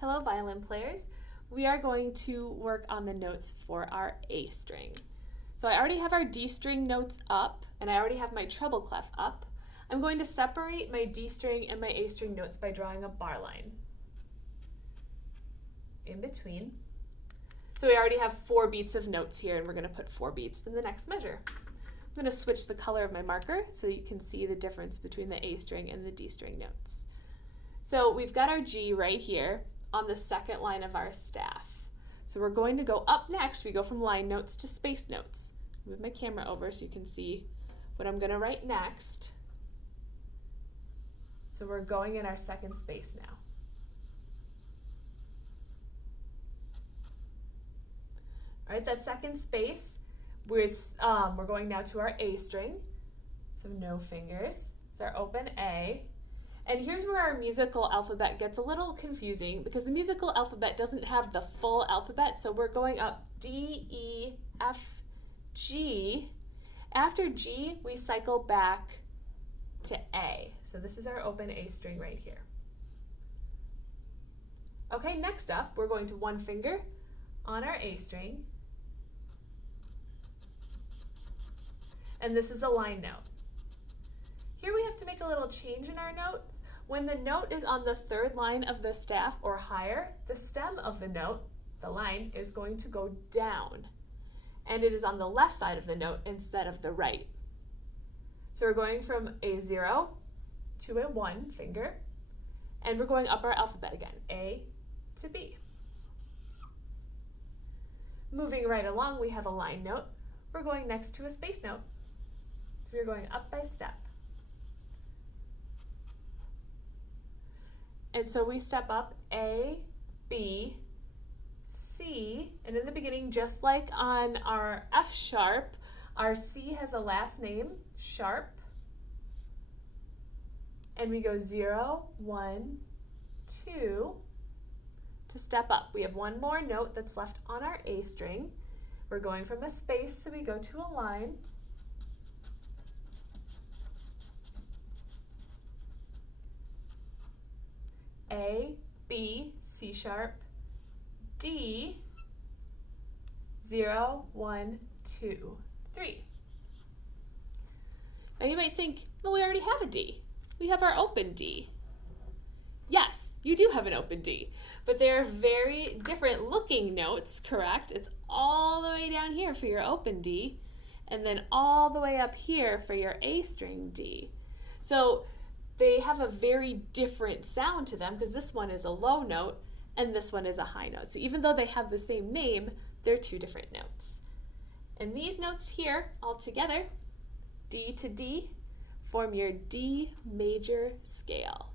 Hello, violin players. We are going to work on the notes for our A string. So I already have our D string notes up, and I already have my treble clef up. I'm going to separate my D string and my A string notes by drawing a bar line in between. So we already have 4 beats of notes here, and we're going to put 4 beats in the next measure. I'm going to switch the color of my marker so you can see the difference between the A string and the D string notes. So we've got our G right here on the second line of our staff. So we're going to go up next. We go from line notes to space notes. Move my camera over so you can see what I'm going to write next. So we're going in our second space now. All right, that second space, we're going now to our A string. So no fingers. It's our open A. And here's where our musical alphabet gets a little confusing because the musical alphabet doesn't have the full alphabet. So we're going up D, E, F, G. After G, we cycle back to A. So this is our open A string right here. Okay, next up, we're going to one finger on our A string. And this is a line note. Here we have to make a little change in our notes. When the note is on the third line of the staff or higher, the stem of the note, the line, is going to go down. And it is on the left side of the note instead of the right. So we're going from a 0 to a 1 finger, and we're going up our alphabet again, A to B. Moving right along, we have a line note. We're going next to a space note. So we're going up by step. And so we step up A, B, C, and in the beginning, just like on our F sharp, our C has a last name, sharp, and we go 0, 1, 2 to step up. We have one more note that's left on our A string. We're going from a space, so we go to a line. A, B, C sharp, D, 0, 1, 2, 3. Now you might think, well, we already have a D. We have our open D. Yes, you do have an open D, but they're very different looking notes, correct? It's all the way down here for your open D, and then all the way up here for your A string D. So they have a very different sound to them because this one is a low note and this one is a high note. So even though they have the same name, they're 2 different notes. And these notes here all together, D to D, form your D major scale.